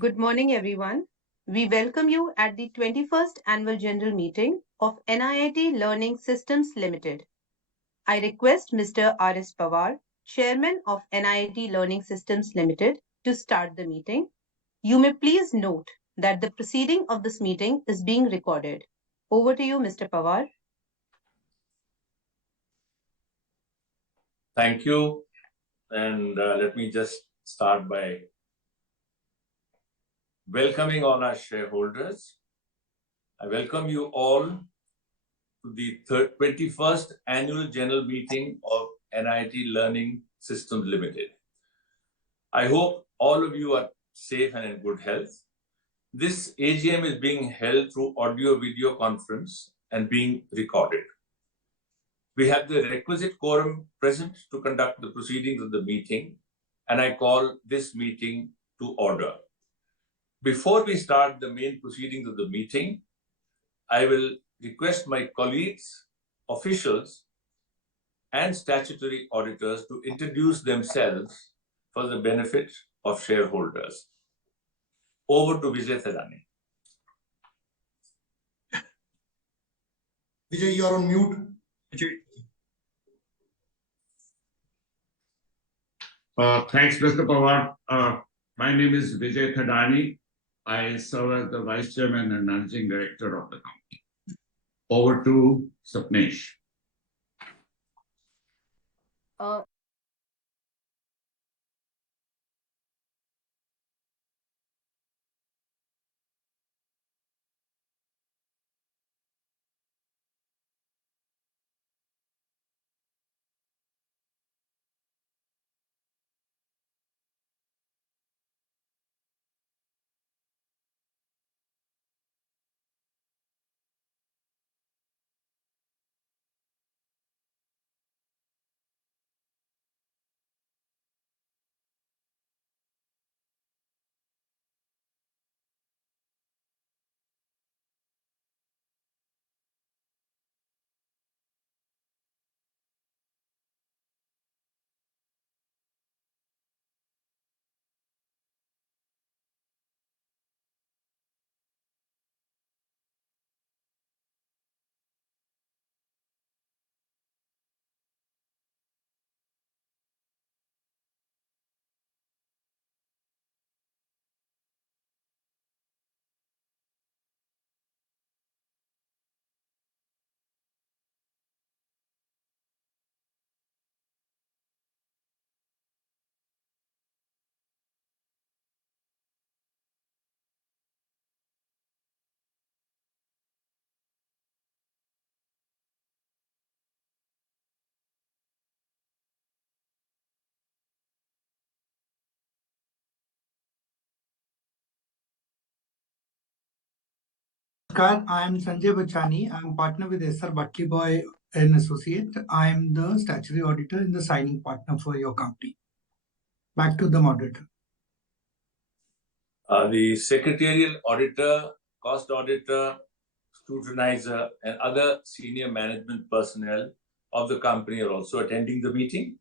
Good morning, everyone. We welcome you at the 21st Annual General Meeting of NIIT Learning Systems Limited. I request Mr. R.S. Pawar, Chairman of NIIT Learning Systems Limited, to start the meeting. You may please note that the proceeding of this meeting is being recorded. Over to you, Mr. Pawar. Thank you. And let me just start by welcoming all our shareholders. I welcome you all to the 21st Annual General Meeting of NIIT Learning Systems Limited. I hope all of you are safe and in good health. This AGM is being held through audio-video conference and being recorded. We have the requisite quorum present to conduct the proceedings of the meeting, and I call this meeting to order. Before we start the main proceedings of the meeting, I will request my colleagues, officials, and statutory auditors to introduce themselves for the benefit of shareholders. Over to Vijay Thadani. Vijay, you are on mute. Thanks, Mr. Pawar. My name is Vijay Thadani. I serve as the Vice Chairman and Managing Director of the company. Over to Sapnesh. I am Sanjay Bachani. I am partner with SR Bhatli Boy and Associate. I am the statutory auditor and the signing partner for your company. Back to the moderator. The secretarial auditor, cost auditor, scrutinizer, and other senior management personnel of the company are also attending the meeting.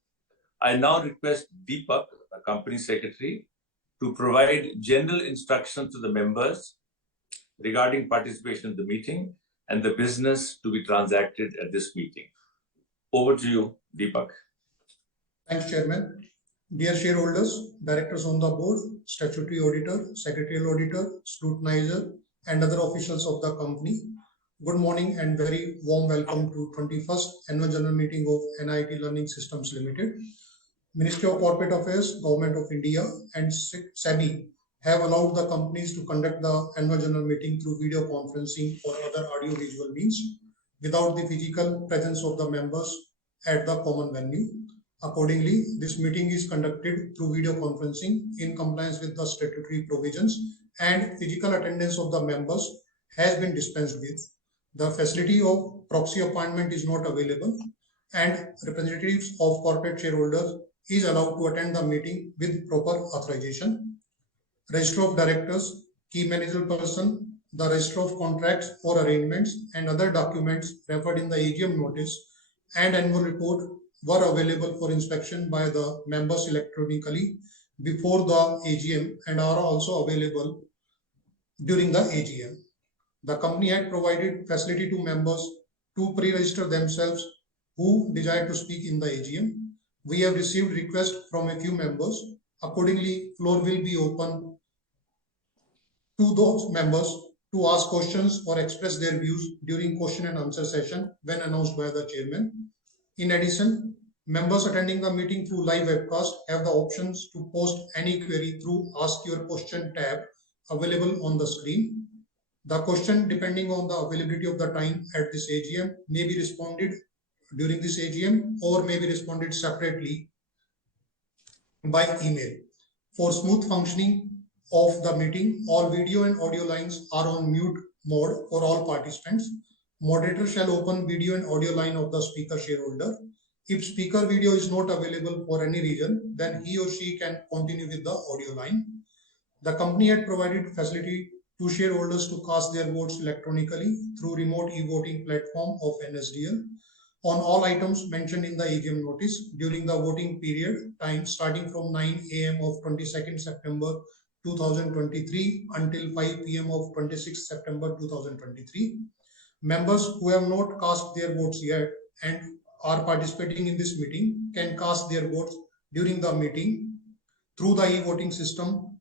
I now request Deepak, the company secretary, to provide general instructions to the members regarding participation in the meeting and the business to be transacted at this meeting. Over to you, Deepak. Thanks, Chairman. Dear shareholders, directors on the board, statutory auditor, secretarial auditor, scrutinizer, and other officials of the company, good morning and very warm welcome to 21st Annual General Meeting of NIIT Learning Systems Limited. Ministry of Corporate Affairs, Government of India, and SEBI have allowed the companies to conduct the annual general meeting through video conferencing or other audio-visual means without the physical presence of the members at the common venue. Accordingly, this meeting is conducted through video conferencing in compliance with the statutory provisions, and physical attendance of the members has been dispensed with. The facility of proxy appointment is not available, and representatives of corporate shareholders is allowed to attend the meeting with proper authorization. Register of directors, key managerial person, the register of contracts or arrangements, and other documents referred in the AGM notice and annual report were available for inspection by the members electronically before the AGM and are also available during the AGM. The company had provided facility to members to pre-register themselves who desire to speak in the AGM. We have received requests from a few members. Accordingly, floor will be open to those members to ask questions or express their views during question and answer session when announced by the chairman. In addition, members attending the meeting through live webcast have the options to post any query through Ask Your Question tab available on the screen. The question, depending on the availability of the time at this AGM, may be responded during this AGM or may be responded separately by email. For smooth functioning of the meeting, all video and audio lines are on mute mode for all participants. Moderator shall open video and audio line of the speaker shareholder. If speaker video is not available for any reason, then he or she can continue with the audio line. The company had provided facility to shareholders to cast their votes electronically through remote e-voting platform of NSDL on all items mentioned in the AGM notice during the voting period time starting from 9 a.m. of 22nd September 2023 until 5 p.m. of 26th September 2023. Members who have not cast their votes yet and are participating in this meeting can cast their votes during the meeting through the e-voting system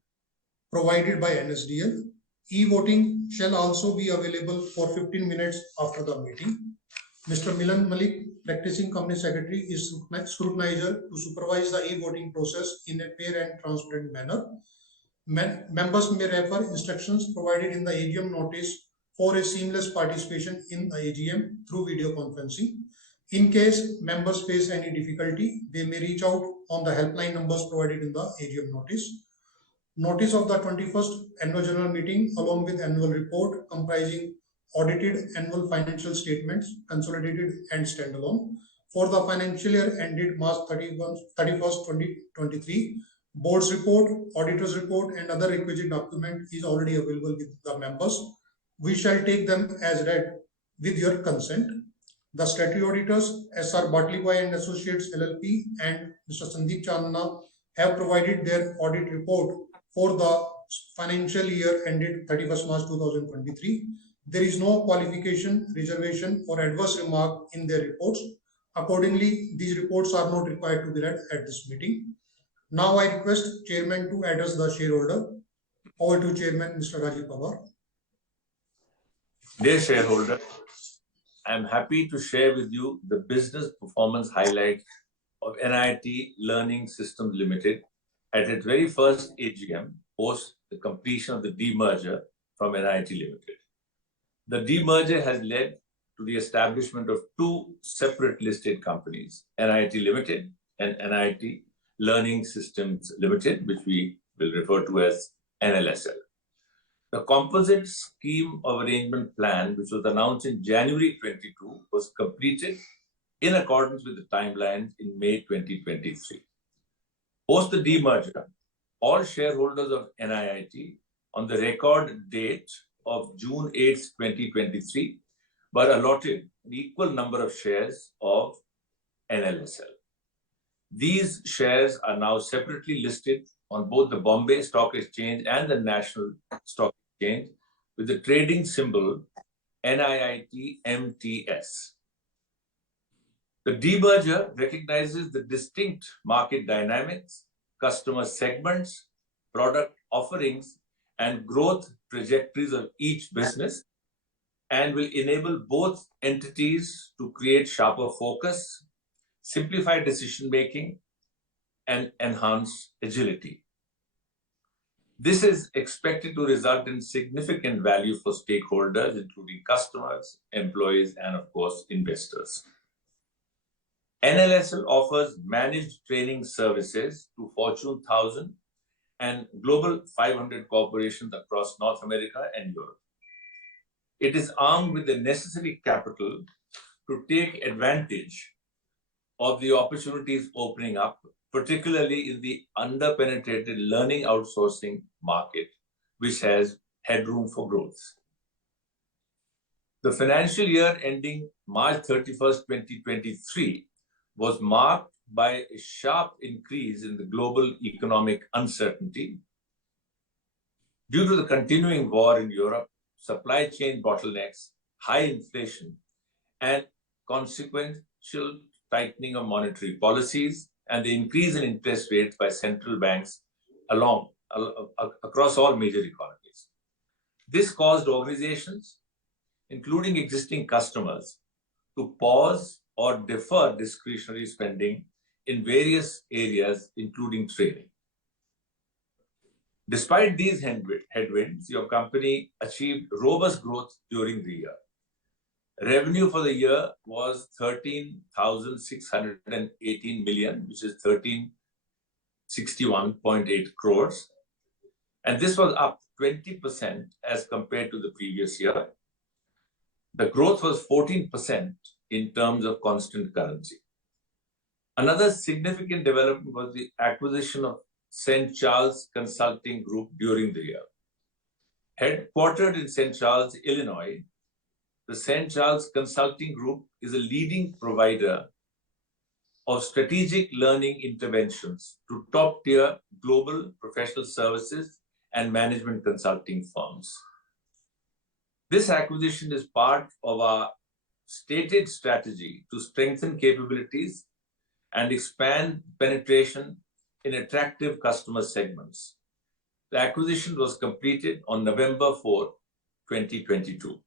provided by NSDL. E-voting shall also be available for 15 minutes after the meeting. Mr. Milan Malik, practicing company secretary, is scrutinizer to supervise the e-voting process in a fair and transparent manner. Members may refer instructions provided in the AGM notice for a seamless participation in the AGM through video conferencing. In case members face any difficulty, they may reach out on the helpline numbers provided in the AGM notice. Notice of the 21st Annual General Meeting along with annual report comprising audited annual financial statements, consolidated and standalone, for the financial year ended March 31st, 2023. Board's report, auditor's report, and other requisite document is already available with the members. We shall take them as read with your consent. The statutory auditors, S.R. Bartley and Associates LLP, and Mr. Sandeep Chandna have provided their audit report for the financial year ended 31st March 2023. There is no qualification, reservation, or adverse remark in their reports. Accordingly, these reports are not required to be read at this meeting. Now I request Chairman to address the shareholder. Over to Chairman, Mr. Rajiv Pawar. Dear shareholder, I am happy to share with you the business performance highlights of NIIT Learning Systems Limited at its very first AGM post the completion of the demerger from NIIT Limited. The demerger has led to the establishment of two separate listed companies, NIIT Limited and NIIT Learning Systems Limited, which we will refer to as NLSL. The composite scheme of arrangement plan, which was announced in January 22, was completed in accordance with the timelines in May 2023. Post the demerger, all shareholders of NIIT on the record date of June 8, 2023 were allotted an equal number of shares of NLSL. These shares are now separately listed on both the Bombay Stock Exchange and the National Stock Exchange with the trading symbol NIIT MTS. The demerger recognizes the distinct market dynamics, customer segments, product offerings, and growth trajectories of each business and will enable both entities to create sharper focus, simplify decision-making, and enhance agility. This is expected to result in significant value for stakeholders, including customers, employees, and of course, investors. NLSL offers managed training services to Fortune 1000 and Global 500 corporations across North America and Europe. It is armed with the necessary capital to take advantage of the opportunities opening up, particularly in the underpenetrated learning outsourcing market, which has headroom for growth. The financial year ending March 31st, 2023 was marked by a sharp increase in the global economic uncertainty due to the continuing war in Europe, supply chain bottlenecks, high inflation, and consequential tightening of monetary policies, and the increase in interest rates by central banks across all major economies. This caused organizations, including existing customers, to pause or defer discretionary spending in various areas, including training. Despite these headwinds, your company achieved robust growth during the year. Revenue for the year was 13,618 million, which is 1361.8 crores. And this was up 20% as compared to the previous year. The growth was 14% in terms of constant currency. Another significant development was the acquisition of St. Charles Consulting Group during the year. Headquartered in St. Charles, Illinois, the St. Charles Consulting Group is a leading provider of strategic learning interventions to top-tier global professional services and management consulting firms. This acquisition is part of our stated strategy to strengthen capabilities and expand penetration in attractive customer segments. The acquisition was completed on November 4, 2022.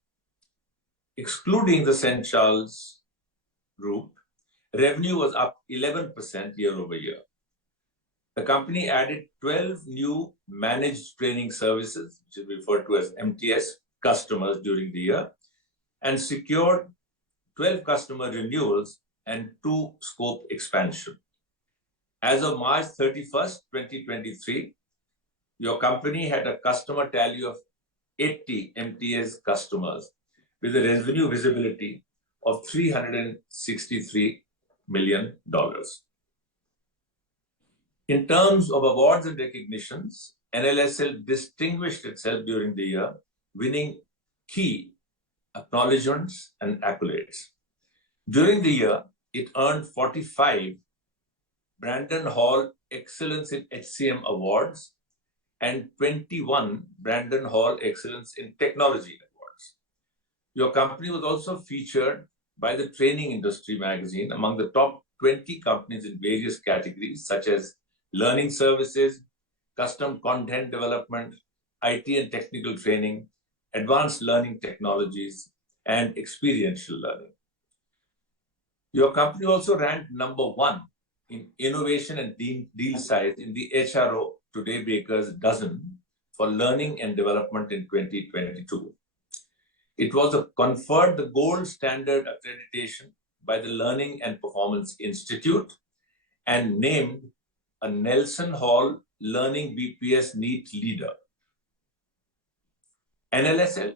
Excluding the St. Charles Group, revenue was up 11% year over year. The company added 12 new managed training services, which is referred to as MTS, customers during the year, and secured 12 customer renewals and 2 scope expansion. As of March 31st, 2023, your company had a customer tally of 80 MTS customers with a revenue visibility of $363 million. In terms of awards and recognitions, NLSL distinguished itself during the year, winning key acknowledgements and accolades. During the year, it earned 45 Brandon Hall Excellence in HCM Awards and 21 Brandon Hall Excellence in Technology Awards. Your company was also featured by the Training Industry magazine among the top 20 companies in various categories such as learning services, custom content development, IT and technical training, advanced learning technologies, and experiential learning. Your company also ranked number 1 in innovation and deal size in the HRO Today Baker's Dozen for learning and development in 2022. It was conferred the gold standard accreditation by the Learning and Performance Institute and named a Nelson Hall Learning BPS NIIT leader. NLSL,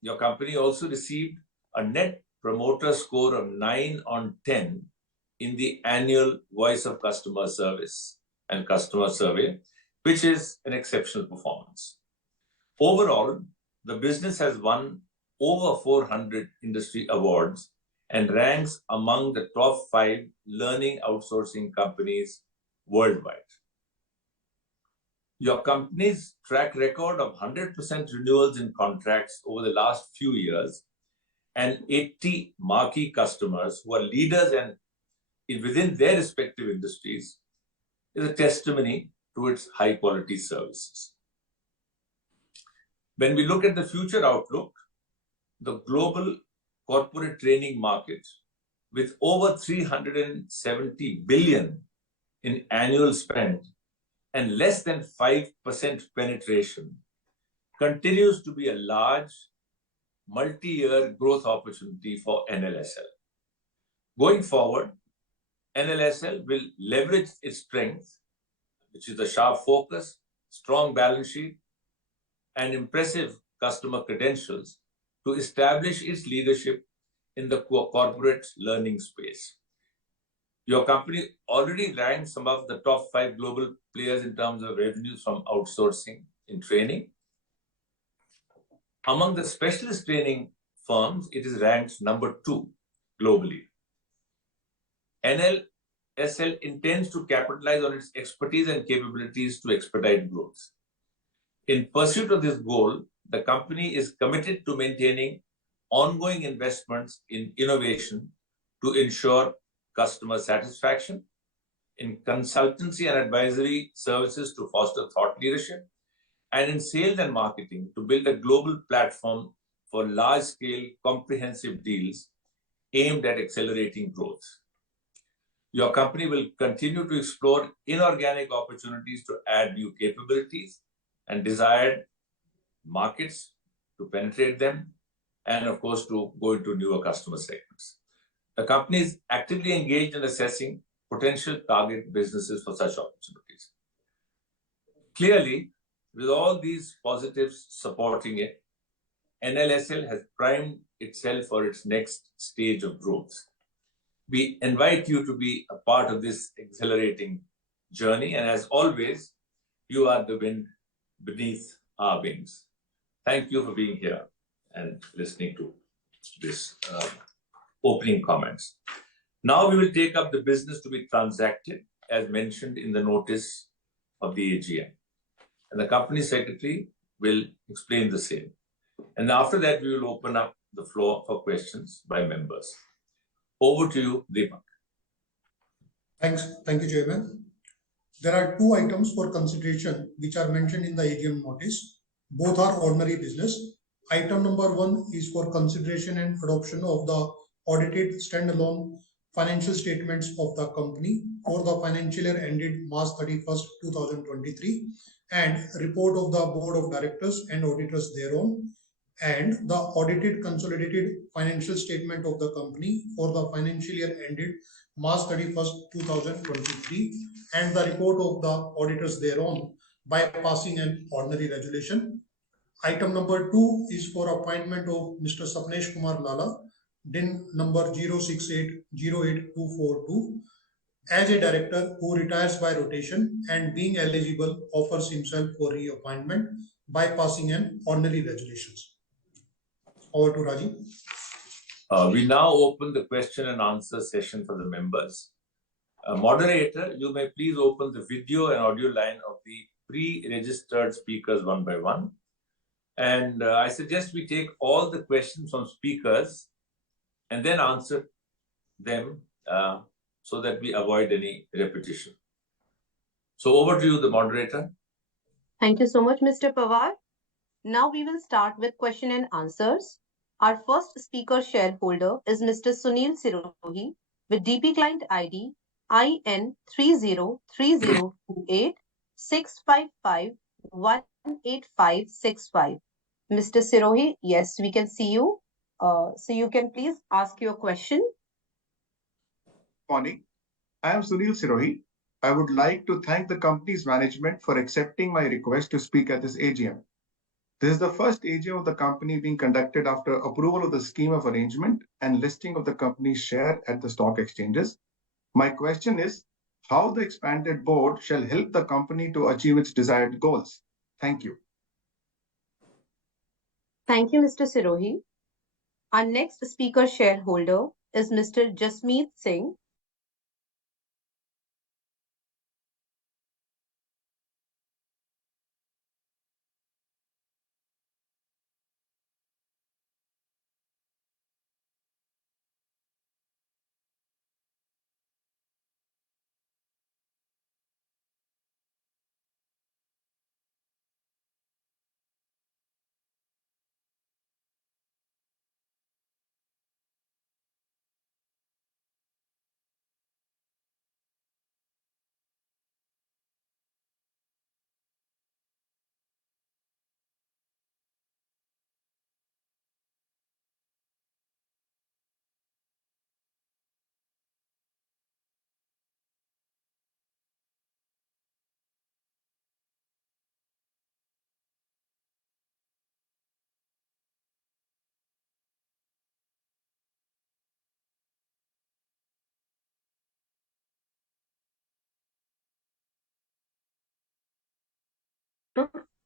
your company also received a net promoter score of 9 on 10 in the annual Voice of Customer Service and Customer Survey, which is an exceptional performance. Overall, the business has won over 400 industry awards and ranks among the top 5 learning outsourcing companies worldwide. Your company's track record of 100% renewals in contracts over the last few years and 80 marquee customers who are leaders and within their respective industries is a testimony to its high-quality services. When we look at the future outlook, the global corporate training market, with over 370 billion in annual spend and less than 5% penetration, continues to be a large multi-year growth opportunity for NLSL. Going forward, NLSL will leverage its strength, which is a sharp focus, strong balance sheet, and impressive customer credentials to establish its leadership in the corporate learning space. Your company already ranks among the top 5 global players in terms of revenues from outsourcing in training. Among the specialist training firms, it is ranked number 2 globally. NLSL intends to capitalize on its expertise and capabilities to expedite growth. In pursuit of this goal, the company is committed to maintaining ongoing investments in innovation to ensure customer satisfaction, in consultancy and advisory services to foster thought leadership, and in sales and marketing to build a global platform for large-scale comprehensive deals aimed at accelerating growth. Your company will continue to explore inorganic opportunities to add new capabilities and desired markets to penetrate them, and of course, to go into newer customer segments. The company is actively engaged in assessing potential target businesses for such opportunities. Clearly, with all these positives supporting it, NLSL has primed itself for its next stage of growth. We invite you to be a part of this exhilarating journey, and as always, you are the wind beneath our wings. Thank you for being here and listening to this opening comments. Now we will take up the business to be transacted as mentioned in the notice of the AGM. And the company secretary will explain the same. And after that, we will open up the floor for questions by members. Over to you, Deepak. Thank you, Chairman. There are two items for consideration which are mentioned in the AGM notice. Both are ordinary business. Item number 1 is for consideration and adoption of the audited standalone financial statements of the company for the financial year ended March 31st, 2023, and report of the Board of Directors and auditors thereon, and the audited consolidated financial statement of the company for the financial year ended March 31st, 2023, and the report of the auditors thereon by passing an ordinary resolution. Item number 2 is for appointment of Mr. Sapnesh Kumar Lala, DIN number 06808242, as a director who retires by rotation and being eligible offers himself for reappointment by passing an ordinary resolution. Over to Rajiv. We now open the question and answer session for the members. Moderator, you may please open the video and audio line of the pre-registered speakers one by one. And I suggest we take all the questions from speakers and then answer them so that we avoid any repetition. So over to you, the moderator. Thank you so much, Mr. Pawar. Now we will start with question and answers. Our first speaker shareholder is Mr. Sunil Sirohi with DP client ID IN 303028 655 18565. Mr. Sirohi, yes, we can see you. So you can please ask your question. Morning. I am Sunil Sirohi. I would like to thank the company's management for accepting my request to speak at this AGM. This is the first AGM of the company being conducted after approval of the scheme of arrangement and listing of the company's share at the stock exchanges. My question is, how the expanded board shall help the company to achieve its desired goals? Thank you. Thank you, Mr. Sirohi. Our next speaker shareholder is Mr. Jasmeet Singh.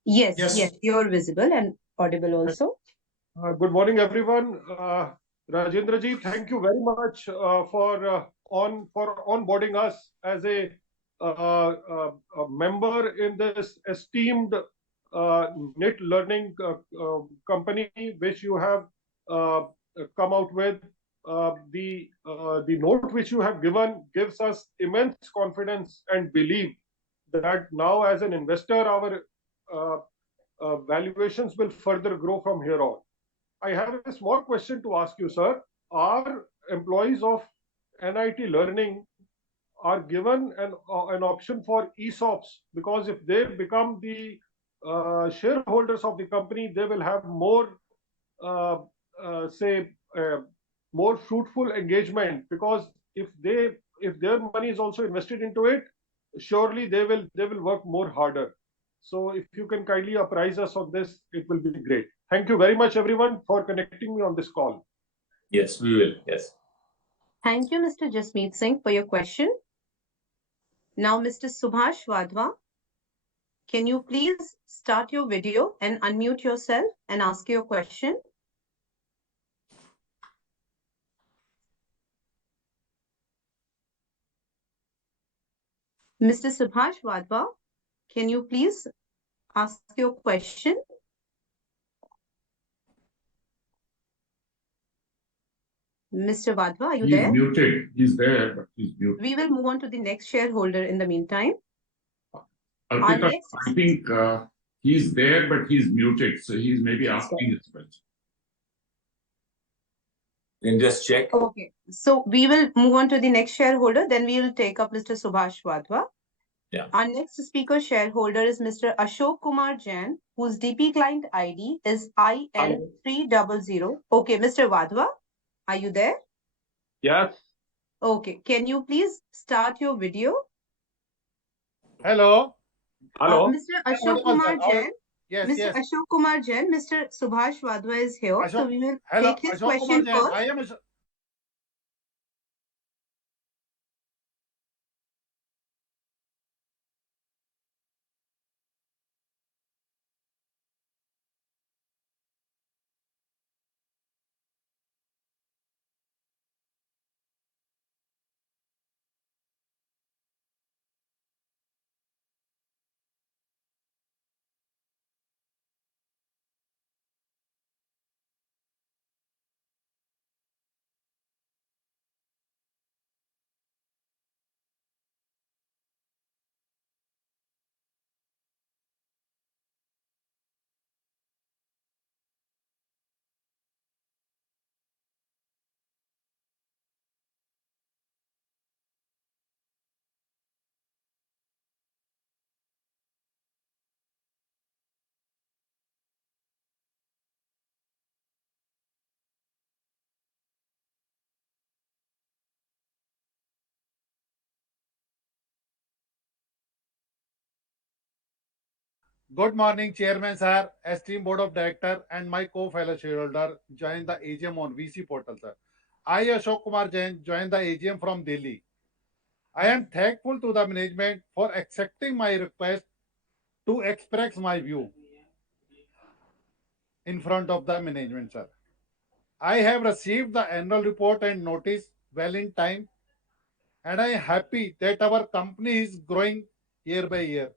Yes, you're visible and audible also. Good morning, everyone. Rajendra ji, thank you very much for for onboarding us as a member in this esteemed NIIT learning company, which you have come out with. The note which you have given gives us immense confidence and belief that now, as an investor, our valuations will further grow from here on. I have a small question to ask you, sir. Are employees of NIIT Learning are given an option for ESOPs? Because if they become the shareholders of the company, they will have more, uh, say, more fruitful engagement. Because if their money is also invested into it, surely they will work more harder. So if you can kindly apprise us of this, it will be great. Thank you very much, everyone, for connecting me on this call. Yes, we will. Yes. Thank you, Mr. Jasmeet Singh, for your question. Now, Mr. Subhash Wadhwa, can you please start your video and unmute yourself and ask your question? Mr. Subhash Wadhwa, can you please ask your question? Mr. Wadhwa, are you He's there? muted. He's there, but he's muted. We will move on to the next shareholder in the meantime. Arpita, next- I think he's there, but he's muted. So he's maybe Yes, asking his question. Then just check. Okay, so we will move on to the next shareholder, then we will take up Mr. Subhash Wadhwa. Yeah. Our next speaker shareholder is Mr. Ashok Kumar Jain, whose DP client ID is IN300. Okay, Mr. Wadhwa, are you there? Yes. Okay, can you please start your video? Hello. Hello. Mr. Ashok Kumar Jain. Yes, Mr. yes. Ashok Kumar Jain, Mr. Subhash Wadhwa is here, so we will Hello, take his Ashok Kumar question Jain. first. I am Good morning, Chairman sir, esteemed Board of Director, and my co-fellow shareholder join the AGM on VC portal, sir. I, Ashok Kumar Jain, joined the AGM from Delhi. I am thankful to the management for accepting my request to express my view in front of the management, sir. I have received the annual report and notice well in time, and I am happy that our company is growing year by year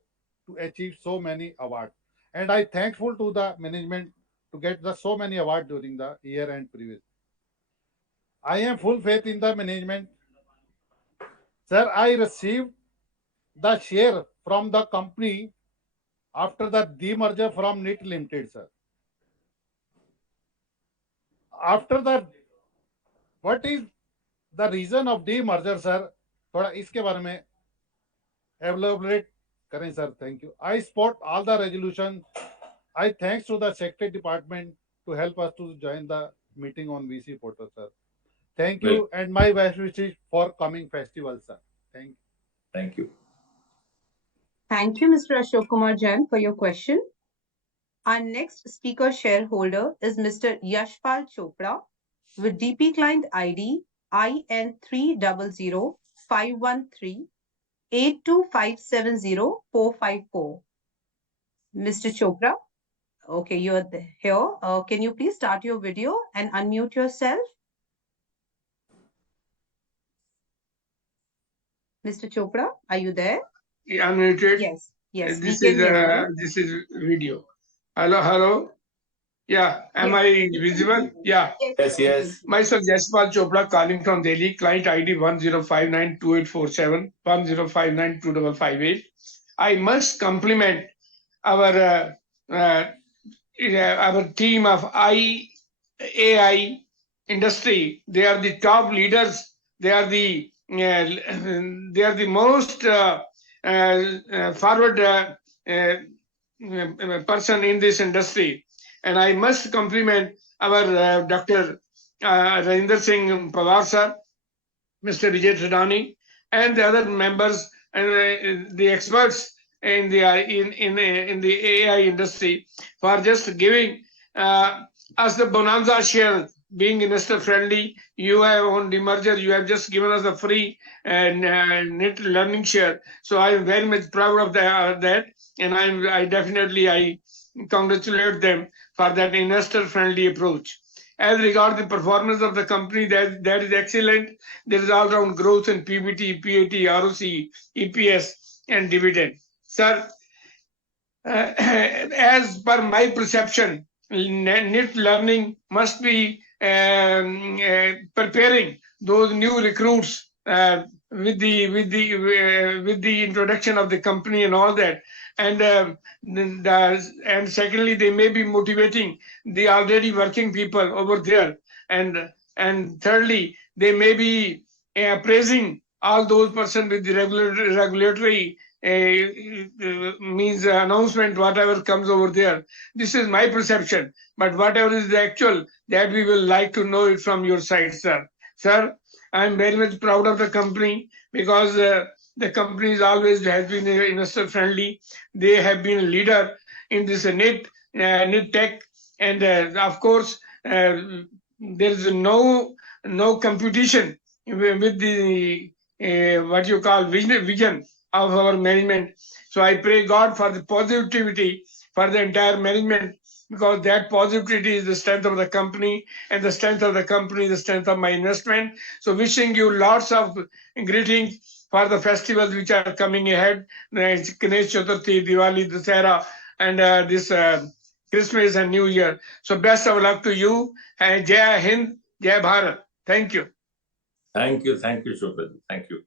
to achieve so many awards. And I thankful to the management to get the so many awards during the year and previous. I am full faith in the management. Sir, I received the share from the company after the demerger from NIIT Limited, sir. After that, what is the reason of demerger, sir? थोड़ा इसके बारे में elaborate करें, sir. Thank you. I support all the resolution. I thanks to the Secretary Department to help us to join the meeting on VC portal, sir. Thank you, and my best wishes for coming festival, sir. Thank you. Thank you. Thank you, Mr. Ashok Kumar Jain, for your question. Our next speaker shareholder is Mr. Yashpal Chopra with DP client ID IN30051382570454. Mr. Chopra, okay, you're here. Can you please start your video and unmute yourself? Mr. Chopra, are you there? Unmuted. Yes, yes, we This can is hear you. this is video. Hello. Yeah, am I visible? Yeah. Yes, yes. Myself Jaspal Chopra calling from Delhi. Client ID 10592847 10592558. I must compliment our our team of AI industry. They are the top leaders. They are the most forward person in this industry. And I must compliment our Dr. Rajinder Singh Pawar sir, Mr. Vijay Thadani, and the other members and the experts in the AI industry for just giving us the bonanza share, being investor friendly. You have on the merger, you have just given us a free NIIT learning share. So I am very much proud of that, and I definitely congratulate them for that investor friendly approach. As regards the performance of the company, that is excellent. There is all-round growth in PBT, PAT, ROC, EPS, and dividend. Sir, as per my perception, NIIT learning must be preparing those new recruits with the introduction of the company and all that. And secondly, they may be motivating the already working people over there. And thirdly, they may be praising all those persons with the regulatory means announcement, whatever comes over there. This is my perception, but whatever is the actual, that we will like to know it from your side, sir. Sir, I am very much proud of the company because the company has always has been investor friendly. They have been a leader in this NIIT tech, and of course there is no competition with the what you call vision of our management. So I pray God for the positivity for the entire management, because that positivity is the strength of the company, and the strength of the company is the strength of my investment. So wishing you lots of greetings for the festivals which are coming ahead, Ganesh Chaturthi, Diwali, Dussehra, and this Christmas and New Year. So best of luck to you, and Jai Hind, Jai Bharat. Thank you. Thank you, Chopra. Thank you.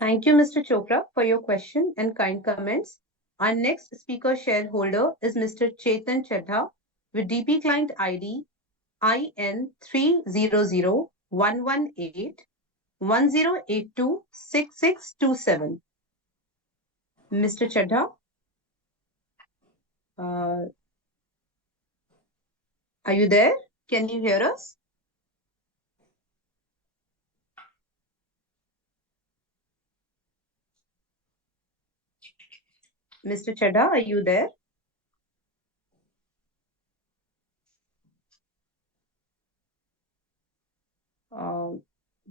Thank you, Mr. Chopra, for your question and kind comments. Our next speaker shareholder is Mr. Chetan Chadha with DP client ID IN 3001181082667. Mr. Chadha, are you there? Can you hear us? Mr. Chadha, are you there?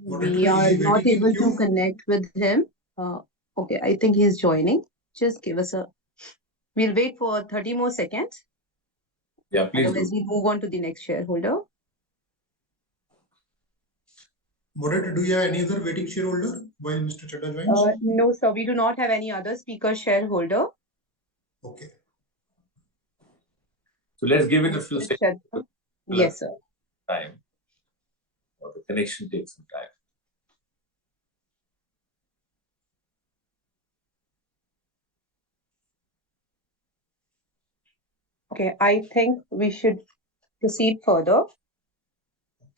We are not able to connect with him. Okay, I think he's joining. Just give us we'll wait for 30 more seconds. Yeah, please. Otherwise, we move on to the next shareholder. Moderator, do you have any other waiting shareholder while Mr. Chadha joins? No, sir, we do not have any other speaker shareholder. Okay. So let's give it a few seconds. Yes, sir. Time. Or the connection takes some time. Okay, I think we should proceed further.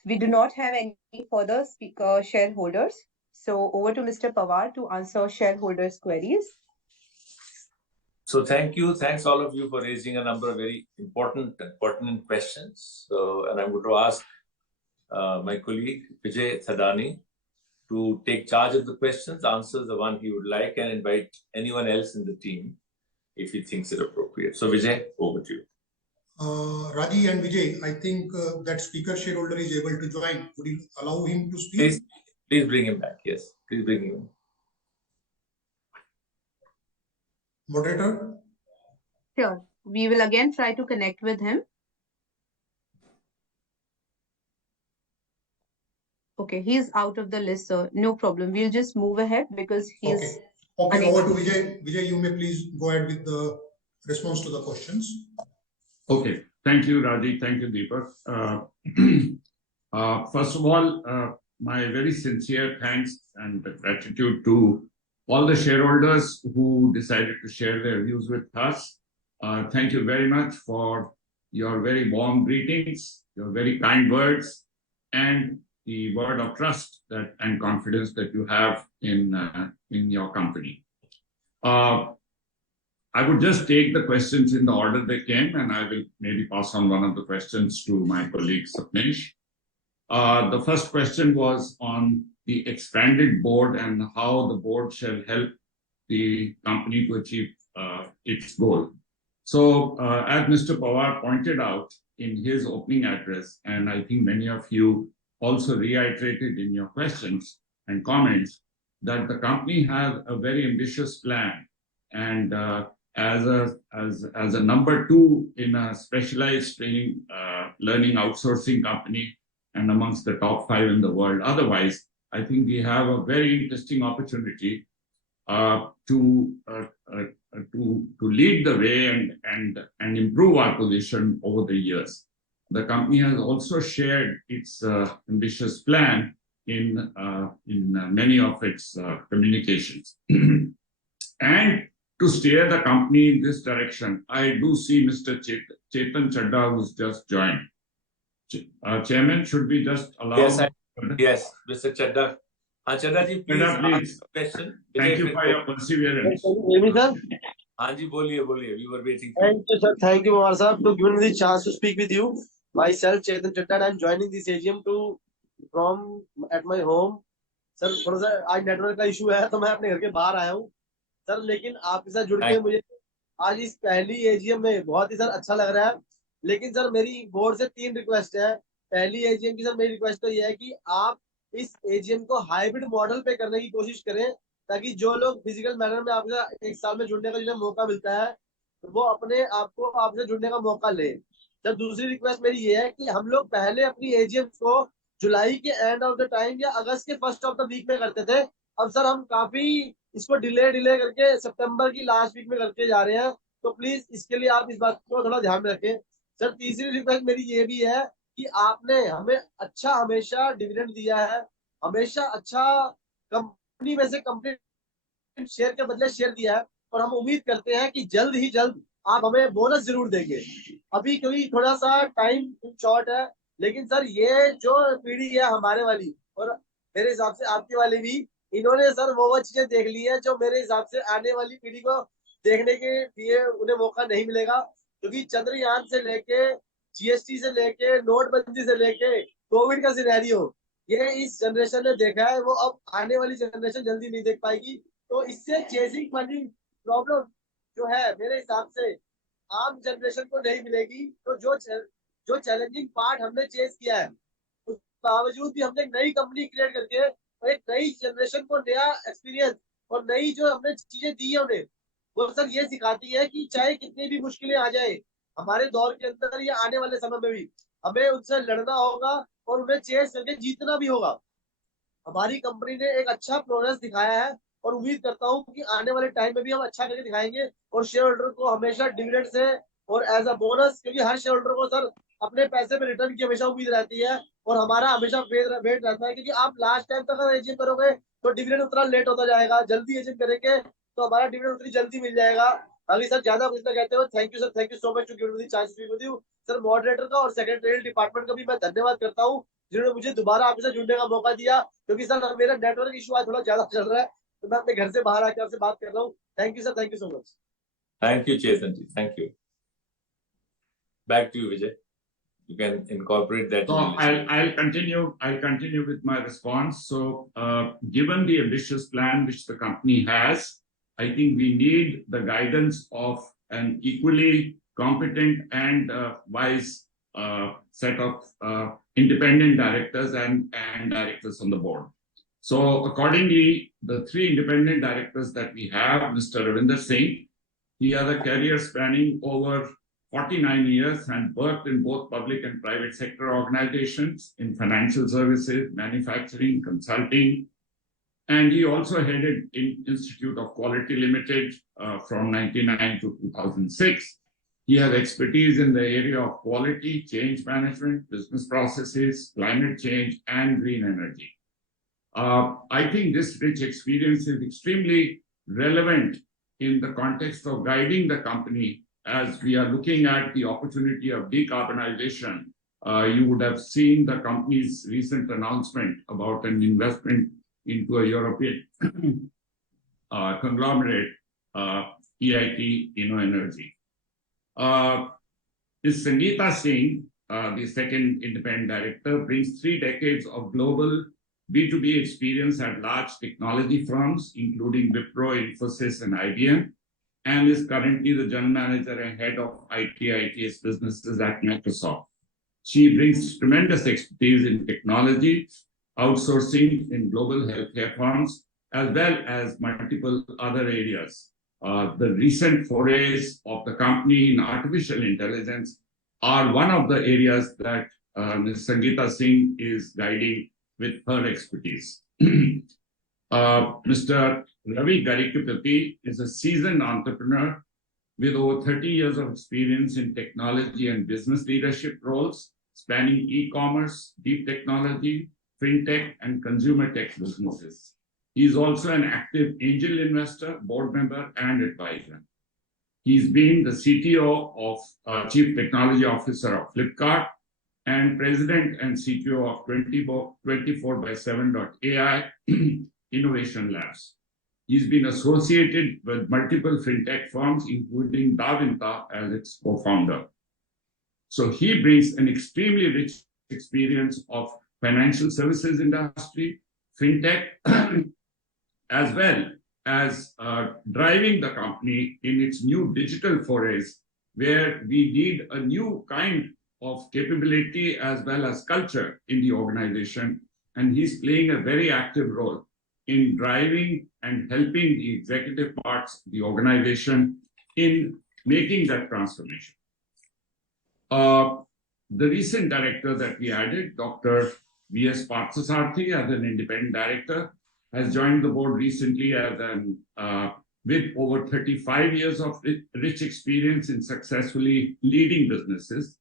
We do not have any further speaker shareholders. So over to Mr. Pawar to answer shareholders' queries. So thank you. Thanks all of you for raising a number of very important and pertinent questions. So, and I'm going to ask my colleague Vijay Thadani to take charge of the questions, answer the one he would like, and invite anyone else in the team if he thinks it appropriate. So Vijay, over to you. Raji and Vijay, I think that speaker shareholder is able to join. Would you allow him to speak? Please bring him back. Yes, please bring him in. Moderator? Sure. We will again try to connect with him. Okay, he's out of the list, sir. No problem. We'll just move ahead because he's Okay. Okay, unable over to to. Vijay. Vijay, you may please go ahead with the response to the questions. Okay, thank you, Raji. Thank you, Deepak. First of all, my very sincere thanks and gratitude to all the shareholders who decided to share their views with us. Thank you very much for your very warm greetings, your very kind words, and the word of trust and confidence that you have in your company. I would just take the questions in the order they came, and I will maybe pass on one of the questions to my colleague Sapnesh. The first question was on the expanded board and how the board shall help the company to achieve its goal. So, as Mr. Pawar pointed out in his opening address, and I think many of you also reiterated in your questions and comments, that the company has a very ambitious plan, and as a number two in a specialized training learning outsourcing company and amongst the top 5 in the world. Otherwise, I think we have a very interesting opportunity to lead the way and improve our position over the years. The company has also shared its ambitious plan in many of its communications. And to steer the company in this direction, I do see Mr. Chetan Chadda, who's just joined. Chairman, should we just allow? Yes, Mr. Chadda. Chadda ji, please ask the question. Thank you for your perseverance. Can you hear me, sir? Anji, boliye. We were waiting for Thank you, sir. Thank you, Pawar sir, to giving me the chance to speak with you. Myself, Chetan Chadda, I'm joining this AGM from at my home. Sir थोड़ा सा आज network का issue है तो मैं अपने घर के बाहर आया हूँ सर, लेकिन आपके साथ जुड़ के मुझे आज इस पहली एजीएम में बहुत ही सर अच्छा लग रहा है। लेकिन सर मेरी बोर्ड से 3 रिक्वेस्ट है। पहली एजीएम की सर मेरी रिक्वेस्ट तो ये है कि आप इस एजीएम को हाइब्रिड मॉडल पे करने की कोशिश करें, ताकि जो लोग फिजिकल मैनर में आपके साथ 1 साल में जुड़ने का जो मौका मिलता है तो वो अपने आप को आपसे जुड़ने का मौका ले। सर दूसरी रिक्वेस्ट मेरी ये है कि हम लोग पहले अपनी एजीएम को जुलाई के एंड ऑफ द टाइम या अगस्त के फर्स्ट ऑफ द वीक में करते थे। अब सर हम काफी इसको डिले करके सितंबर की लास्ट वीक में करके जा रहे हैं, तो प्लीज इसके लिए आप इस बात को थोड़ा ध्यान में रखें। सर तीसरी रिक्वेस्ट मेरी ये भी है कि आपने हमें अच्छा हमेशा डिविडेंड दिया है, हमेशा अच्छा कंपनी में से कंपनी शेयर के बदले शेयर दिया है, और हम उम्मीद करते हैं कि जल्द ही जल्द आप हमें बोनस जरूर देंगे। अभी क्योंकि थोड़ा सा टाइम शॉर्ट है, लेकिन सर ये जो पीढ़ी है हमारे वाली और मेरे हिसाब से आपकी वाली भी, इन्होंने सर वो चीजें देख ली है जो मेरे हिसाब से आने वाली पीढ़ी को देखने के लिए उन्हें मौका नहीं मिलेगा। क्योंकि चंद्रयान से लेके जीएसटी से लेके नोटबंदी से लेके कोविड का सिनेरियो ये इस जनरेशन ने देखा है, वो अब आने वाली जनरेशन जल्दी नहीं देख पाएगी। तो इससे चेजिंग मनी प्रॉब्लम जो है मेरे हिसाब से आम जनरेशन को नहीं मिलेगी। तो जो चैलेंजिंग पार्ट हमने चेस किया है, उस बावजूद भी हमने एक नई कंपनी क्रिएट करके और एक नई जनरेशन को नया एक्सपीरियंस और नई जो हमने चीजें दी है उन्हें, वो सर ये सिखाती है कि चाहे कितनी भी मुश्किलें आ जाए हमारे दौर के अंदर या आने वाले समय में भी हमें उनसे लड़ना होगा और उन्हें चेस करके जीतना भी होगा। हमारी कंपनी ने एक अच्छा प्रोग्रेस दिखाया है और उम्मीद करता हूँ कि आने वाले टाइम में भी हम अच्छा करके दिखाएंगे और शेयर होल्डर को हमेशा डिविडेंड से और एज अ बोनस, क्योंकि हर शेयर होल्डर को सर अपने पैसे पे रिटर्न की हमेशा उम्मीद रहती है और हमारा हमेशा वेट रहता है। क्योंकि आप लास्ट टाइम तक अगर एजीएम करोगे तो डिविडेंड उतना लेट होता जाएगा, जल्दी एजीएम करेंगे तो हमारा डिविडेंड उतनी जल्दी मिल जाएगा। अभी सर ज्यादा कुछ ना कहते हो, thank you sir, thank you so much to give me the chance to speak with you. Sir moderator का और सेक्रेटरियल डिपार्टमेंट का भी मैं धन्यवाद करता हूँ जिन्होंने मुझे दोबारा आपके साथ जुड़ने का मौका दिया, क्योंकि सर मेरा नेटवर्क इशू आज थोड़ा ज्यादा चल रहा है तो मैं अपने घर से बाहर आकर आपसे बात कर रहा हूँ। Thank you sir, thank you so much. Thank you, Chetan ji. Thank you. Back to you, Vijay. You can incorporate that. So I'll continue with my response. So, given the ambitious plan which the company has, I think we need the guidance of an equally competent and wise set of independent directors and directors on the board. So accordingly, the 3 independent directors that we have, Mr. Ravinder Singh, he has a career spanning over 49 years and worked in both public and private sector organizations in financial services, manufacturing, consulting. And he also headed Institute of Quality Limited from 1999 to 2006. He has expertise in the area of quality, change management, business processes, climate change, and green energy. I think this rich experience is extremely relevant in the context of guiding the company as we are looking at the opportunity of decarbonization. You would have seen the company's recent announcement about an investment into a European conglomerate, EIT InnoEnergy. Ms. Sangeeta Singh, the second independent director, brings 3 decades of global B2B experience at large technology firms, including Wipro, Infosys, and IBM, and is currently the general manager and head of IT/ITS businesses at Microsoft. She brings tremendous expertise in technology, outsourcing in global healthcare firms, as well as multiple other areas. The recent forays of the company in artificial intelligence are one of the areas that Ms. Sangeeta Singh is guiding with her expertise. Mr. Ravi Garikipati is a seasoned entrepreneur with over 30 years of experience in technology and business leadership roles, spanning e-commerce, deep technology, fintech, and consumer tech businesses. He is also an active angel investor, board member, and advisor. He's been the CTO of Chief Technology Officer of Flipkart and President and CTO of 24/7.ai Innovation Labs. He's been associated with multiple fintech firms, including Davinta as its co-founder. So he brings an extremely rich experience of financial services industry, fintech, as well as driving the company in its new digital forays, where we need a new kind of capability as well as culture in the organization. And he's playing a very active role in driving and helping the executive parts of the organization in making that transformation. The recent director that we added, Dr. V.S. Parthasarathi, as an independent director, has joined the board recently as with over 35 years of rich experience in successfully leading businesses,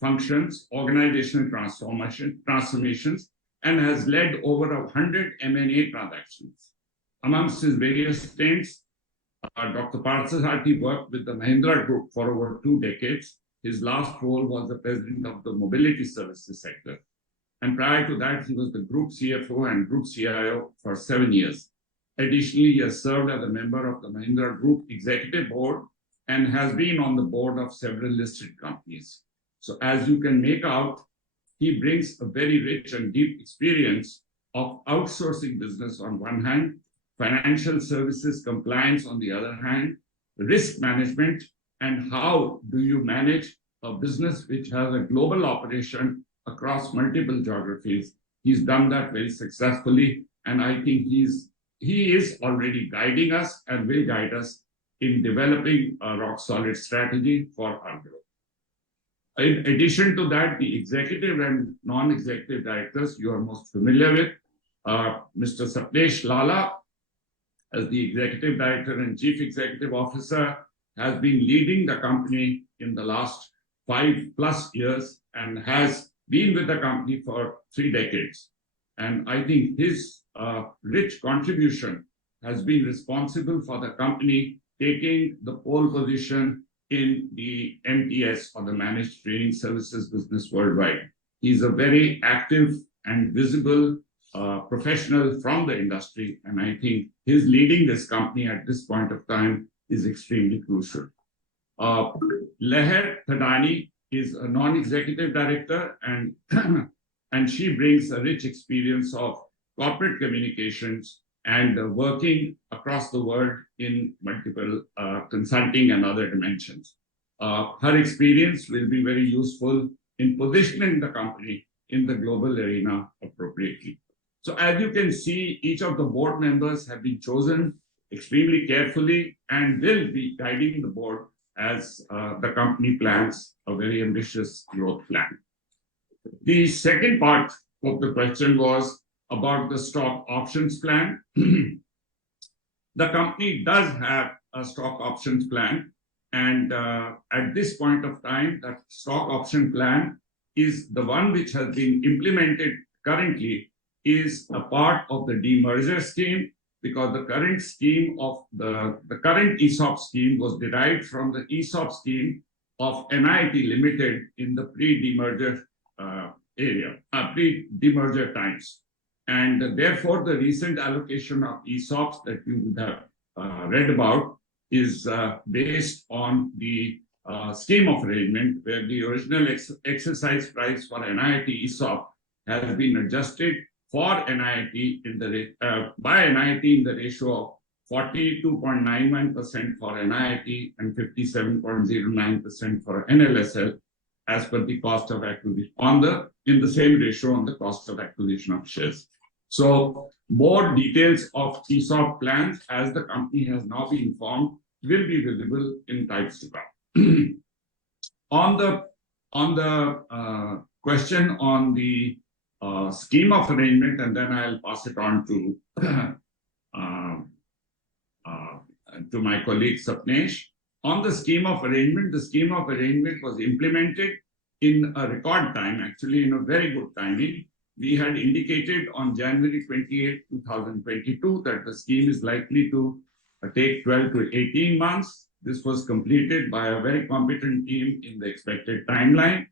functions, organizational transformations, and has led over 100 M&A transactions. Amongst his various stints, Dr. Parthasarathi worked with the Mahindra Group for over 2 decades. His last role was the president of the mobility services sector. And prior to that, he was the group CFO and group CIO for 7 years. Additionally, he has served as a member of the Mahindra Group Executive Board and has been on the board of several listed companies. So as you can make out, he brings a very rich and deep experience of outsourcing business on one hand, financial services compliance on the other hand, risk management, and how do you manage a business which has a global operation across multiple geographies. He's done that very successfully, and I think he is already guiding us and will guide us in developing a rock-solid strategy for our growth. In addition to that, the executive and non-executive directors you are most familiar with, Mr. Sapnesh Lala, as the Executive Director and Chief Executive Officer, has been leading the company in the last 5+ years and has been with the company for 3 decades. And I think his rich contribution has been responsible for the company taking the pole position in the MTS, or the Managed Training Services business worldwide. He's a very active and visible professional from the industry, and I think his leading this company at this point of time is extremely crucial. Leher Thadani is a non-executive director, and and she brings a rich experience of corporate communications and working across the world in multiple consulting and other dimensions. Her experience will be very useful in positioning the company in the global arena appropriately. So as you can see, each of the board members have been chosen extremely carefully and will be guiding the board as the company plans a very ambitious growth plan. The second part of the question was about the stock options plan. The company does have a stock options plan, and at this point of time, that stock option plan is the one which has been implemented currently, is a part of the demerger scheme, because the current scheme of the current ESOP scheme was derived from the ESOP scheme of NIIT Limited in the pre-demerger pre-demerger times. And therefore, the recent allocation of ESOPs that you would have read about is based on the scheme of arrangement, where the original exercise price for NIIT ESOP has been adjusted for NIIT by NIIT in the ratio of 42.91% for NIIT and 57.09% for NLSL, as per the cost of acquisition in the same ratio on the cost of acquisition of shares. So more details of ESOP plans, as the company has now been informed, will be visible in times to come. On the question on the scheme of arrangement, and then I'll pass it on to my colleague Sapnesh. On the scheme of arrangement was implemented in a record time, actually in a very good timing. We had indicated on January 28, 2022, that the scheme is likely to take 12 to 18 months. This was completed by a very competent team in the expected timeline.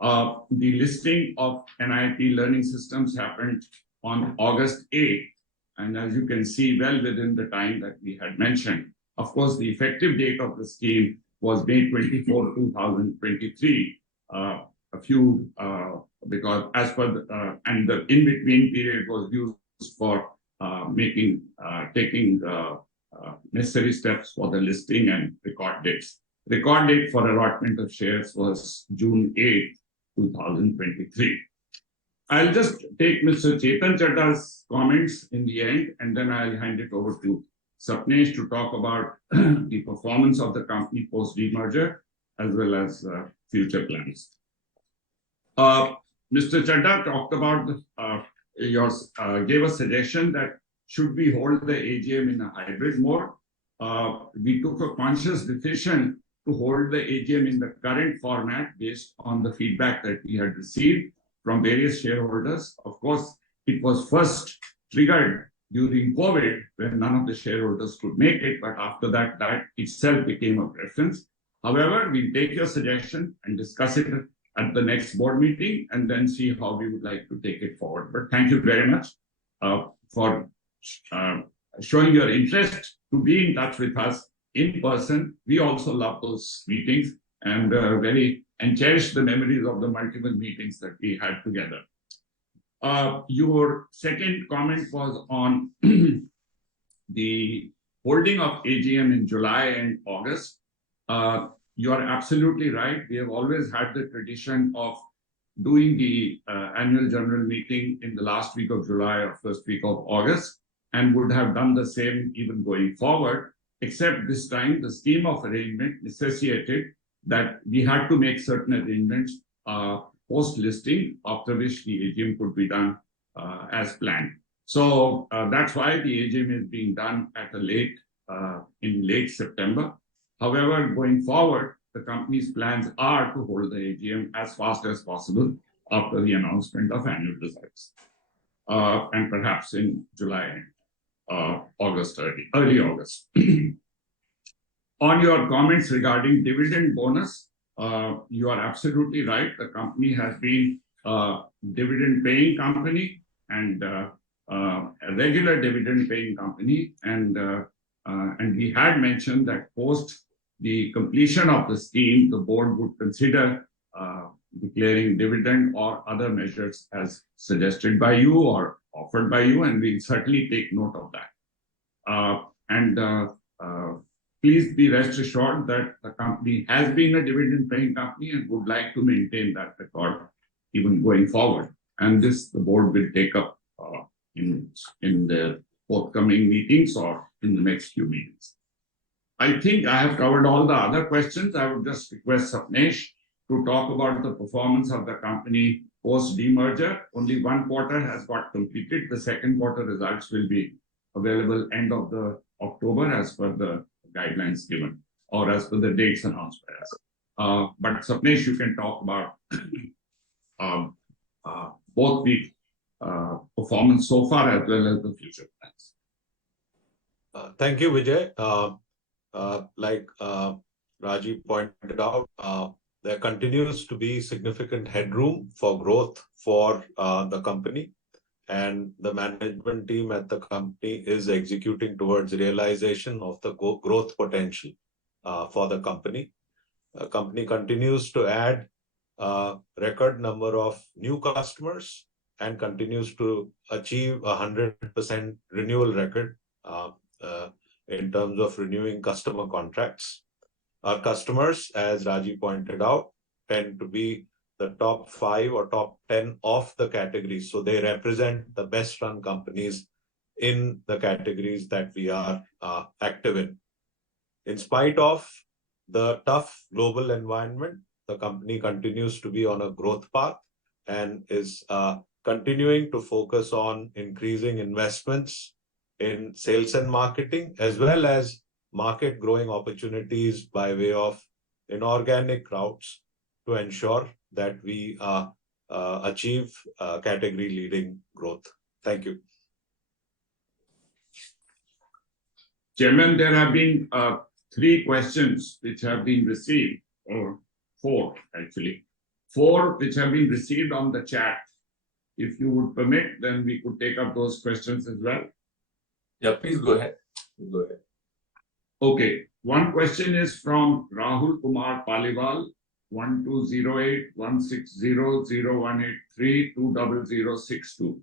The listing of NIIT Learning Systems happened on August 8, and as you can see, well within the time that we had mentioned. Of course, the effective date of the scheme was May 24, 2023. Because as per and the in-between period was used for taking necessary steps for the listing and record dates. Record date for allotment of shares was June 8, 2023. I'll just take Mr. Chetan Chadda's comments in the end, and then I'll hand it over to Sapnesh to talk about the performance of the company post-demerger, as well as future plans. Mr. Chadda talked about gave a suggestion that should we hold the AGM in a hybrid mode. We took a conscious decision to hold the AGM in the current format based on the feedback that we had received from various shareholders. Of course, it was first triggered during COVID, when none of the shareholders could make it, but after that, that itself became a preference. However, we'll take your suggestion and discuss it at the next board meeting, and then see how we would like to take it forward. But thank you very much for showing your interest to be in touch with us in person. We also love those meetings and cherish the memories of the multiple meetings that we had together. Your second comment was on the holding of AGM in July and August. You are absolutely right. We have always had the tradition of doing the annual general meeting in the last week of July or first week of August, and would have done the same even going forward, except this time the scheme of arrangement necessitated that we had to make certain arrangements post-listing, after which the AGM could be done as planned. So that's why the AGM is being done at in late September. However, going forward, the company's plans are to hold the AGM as fast as possible after the announcement of annual results, and perhaps in July, early August. On your comments regarding dividend bonus, you are absolutely right. The company has been a dividend-paying company and a regular dividend-paying company, and we had mentioned that post the completion of the scheme, the board would consider declaring dividend or other measures as suggested by you or offered by you, and we'll certainly take note of that. Please be rest assured that the company has been a dividend-paying company and would like to maintain that record even going forward. And this the board will take up in the forthcoming meetings or in the next few meetings. I think I have covered all the other questions. I would just request Sapnesh to talk about the performance of the company post demerger. Only one quarter has got completed. The second quarter results will be available end of the October as per the guidelines given or as per the dates announced by us. But Sapnesh, you can talk about both the performance so far as well as the future plans. Thank you, Vijay. Like Rajiv pointed out, there continues to be significant headroom for growth for the company, and the management team at the company is executing towards realization of the growth potential for the company. The company continues to add a record number of new customers and continues to achieve 100% renewal record in terms of renewing customer contracts. Our customers, as Rajiv pointed out, tend to be the top 5 or top 10 of the categories. So they represent the best run companies in the categories that we are active in. In spite of the tough global environment, the company continues to be on a growth path and is continuing to focus on increasing investments in sales and marketing, as well as market growing opportunities by way of inorganic routes to ensure that we achieve category leading growth. Thank you. Chairman, there have been 3 questions which have been received, or 4 actually. 4 which have been received on the chat. If you would permit, then we could take up those questions as well. Yeah, please go ahead. Go ahead. Okay. One question is from Rahul Kumar Paliwal, 1208-160-0183-20062.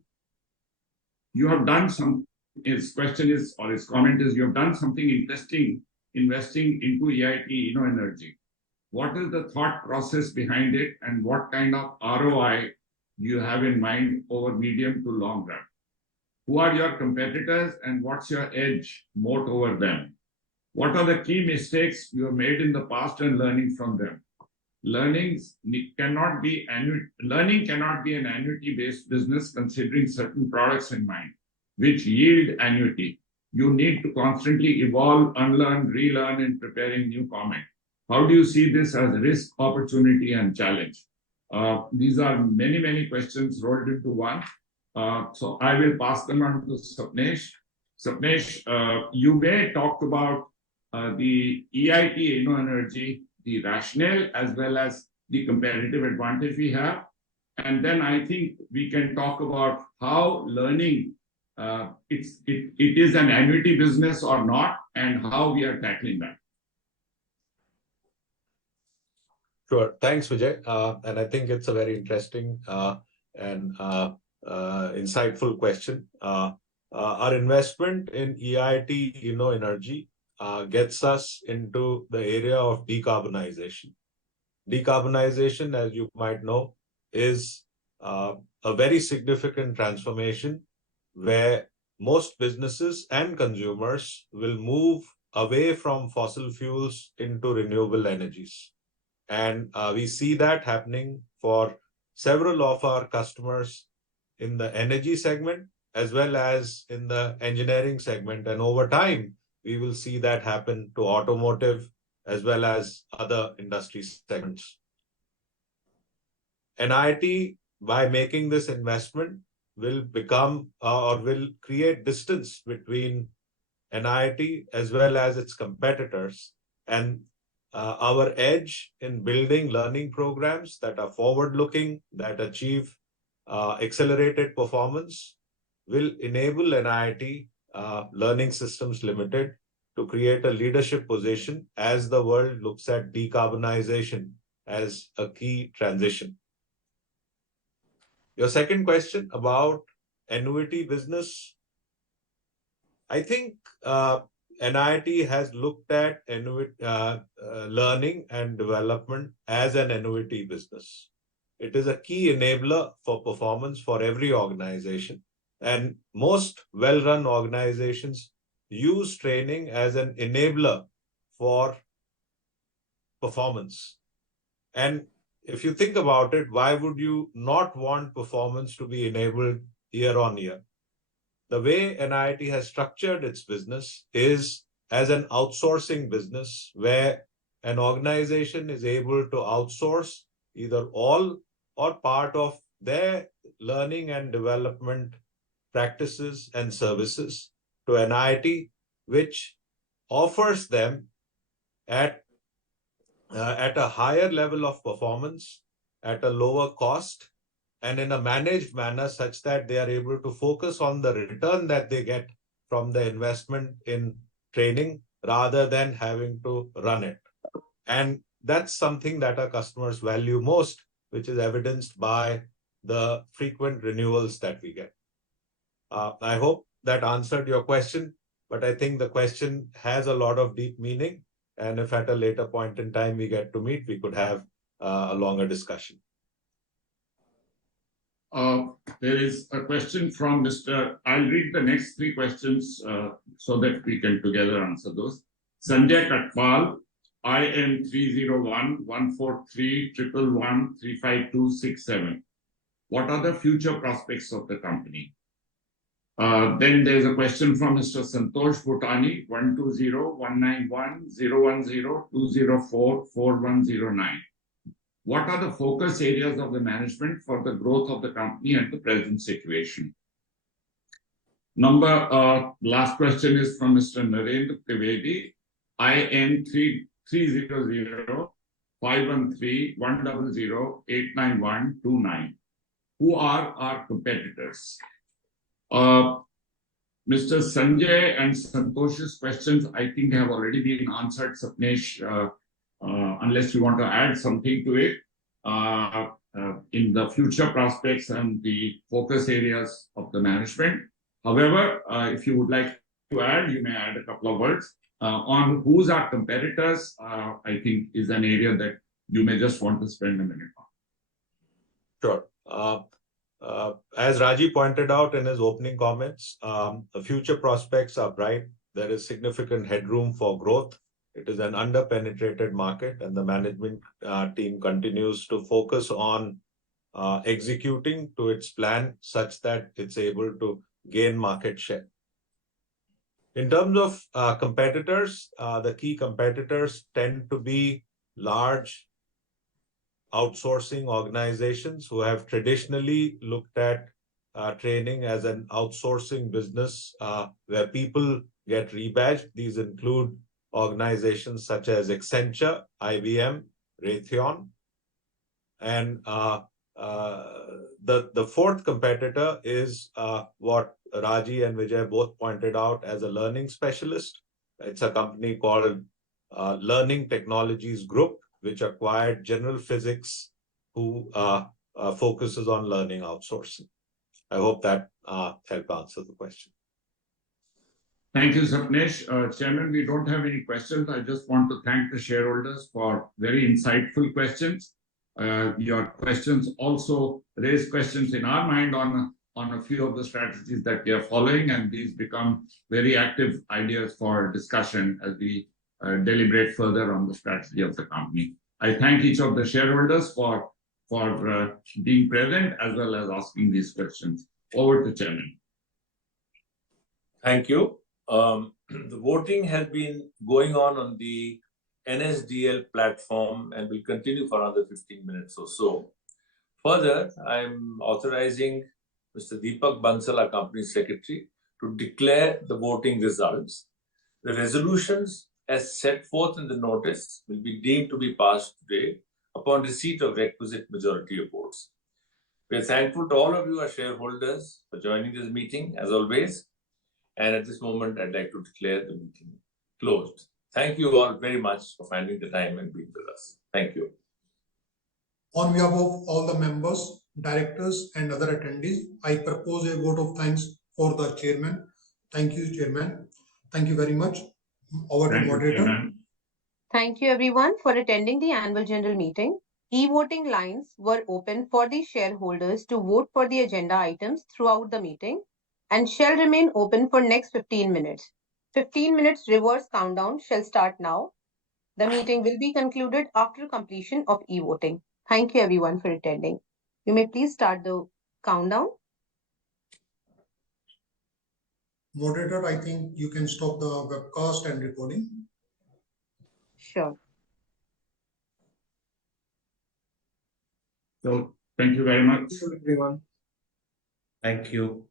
You have done some, his question is, or his comment is, you have done something interesting investing into EIT InnoEnergy. What is the thought process behind it, and what kind of ROI do you have in mind over medium to long run? Who are your competitors, and what's your edge moat over them? What are the key mistakes you have made in the past and learning from them? Learning cannot be an annuity-based business considering certain products in mind, which yield annuity. You need to constantly evolve, unlearn, relearn in preparing new comment. How do you see this as risk, opportunity, and challenge? These are many, many questions rolled into one. So I will pass them on to Sapnesh. Sapnesh, you may talk about the EIT InnoEnergy, the rationale, as well as the competitive advantage we have. And then I think we can talk about how learning, it is an annuity business or not, and how we are tackling that. Sure. Thanks, Vijay. And I think it's a very interesting and insightful question. Our investment in EIT InnoEnergy gets us into the area of decarbonization. Decarbonization, as you might know, is a very significant transformation where most businesses and consumers will move away from fossil fuels into renewable energies. And we see that happening for several of our customers in the energy segment, as well as in the engineering segment. And over time, we will see that happen to automotive, as well as other industry segments. NIIT, by making this investment, will become or will create distance between NIIT as well as its competitors, and our edge in building learning programs that are forward-looking, that achieve accelerated performance, will enable NIIT Learning Systems Limited to create a leadership position as the world looks at decarbonization as a key transition. Your second question about annuity business. I think NIIT has looked at learning and development as an annuity business. It is a key enabler for performance for every organization. And most well-run organizations use training as an enabler for performance. And if you think about it, why would you not want performance to be enabled year on year? The way NIIT has structured its business is as an outsourcing business where an organization is able to outsource either all or part of their learning and development practices and services to NIIT, which offers them at a higher level of performance, at a lower cost, and in a managed manner such that they are able to focus on the return that they get from the investment in training rather than having to run it. And that's something that our customers value most, which is evidenced by the frequent renewals that we get. I hope that answered your question, but I think the question has a lot of deep meaning. And if at a later point in time we get to meet, we could have a longer discussion. There is a question from Mr. I'll read the next three questions so that we can together answer those. Sanjay Katpal, IN 301-143-111-35267. What are the future prospects of the company? Then there's a question from Mr. Santosh Bhutani, 120-191-010-204-4109. What are the focus areas of the management for the growth of the company at the present situation? Last question is from Mr. Narendra Trivedi, IN 300-513-100-89129. Who are our competitors? Mr. Sanjay and Santosh's questions, I think, have already been answered, Sapnesh, unless you want to add something to it. In the future prospects and the focus areas of the management. However, if you would like to add, you may add a couple of words. On who's our competitors, I think is an area that you may just want to spend a minute on. Sure. As Raji pointed out in his opening comments, the future prospects are bright. There is significant headroom for growth. It is an under-penetrated market, and the management team continues to focus on executing to its plan such that it's able to gain market share. In terms of competitors, the key competitors tend to be large outsourcing organizations who have traditionally looked at training as an outsourcing business where people get rebadged. These include organizations such as Accenture, IBM, Raytheon. And the fourth competitor is what Raji and Vijay both pointed out as a learning specialist. It's a company called Learning Technologies Group, which acquired General Physics, who focuses on learning outsourcing. I hope that helped answer the question. Thank you, Sapnesh. Chairman, we don't have any questions. I just want to thank the shareholders for very insightful questions. Your questions also raise questions in our mind on a few of the strategies that we are following, and these become very active ideas for discussion as we deliberate further on the strategy of the company. I thank each of the shareholders for being present as well as asking these questions. Over to Chairman. Thank you. The voting has been going on the NSDL platform and will continue for another 15 minutes or so. Further, I'm authorizing Mr. Deepak Bansal, our Company Secretary, to declare the voting results. The resolutions as set forth in the notice will be deemed to be passed today upon receipt of requisite majority of votes. We are thankful to all of you, our shareholders, for joining this meeting, as always. And at this moment, I'd like to declare the meeting closed. Thank you all very much for finding the time and being with us. Thank you. On behalf of all the members, directors, and other attendees, I propose a vote of thanks for the chairman. Thank you, chairman. Thank you very much. Over to moderator. Thank you, everyone, for attending the annual general meeting. E-voting lines were open for the shareholders to vote for the agenda items throughout the meeting and shall remain open for next 15 minutes. 15 minutes reverse countdown shall start now. The meeting will be concluded after completion of e-voting. Thank you everyone for attending. You may please start the countdown. Moderator, I think you can stop the webcast and recording. Sure. So thank you very much. Everyone. Thank you.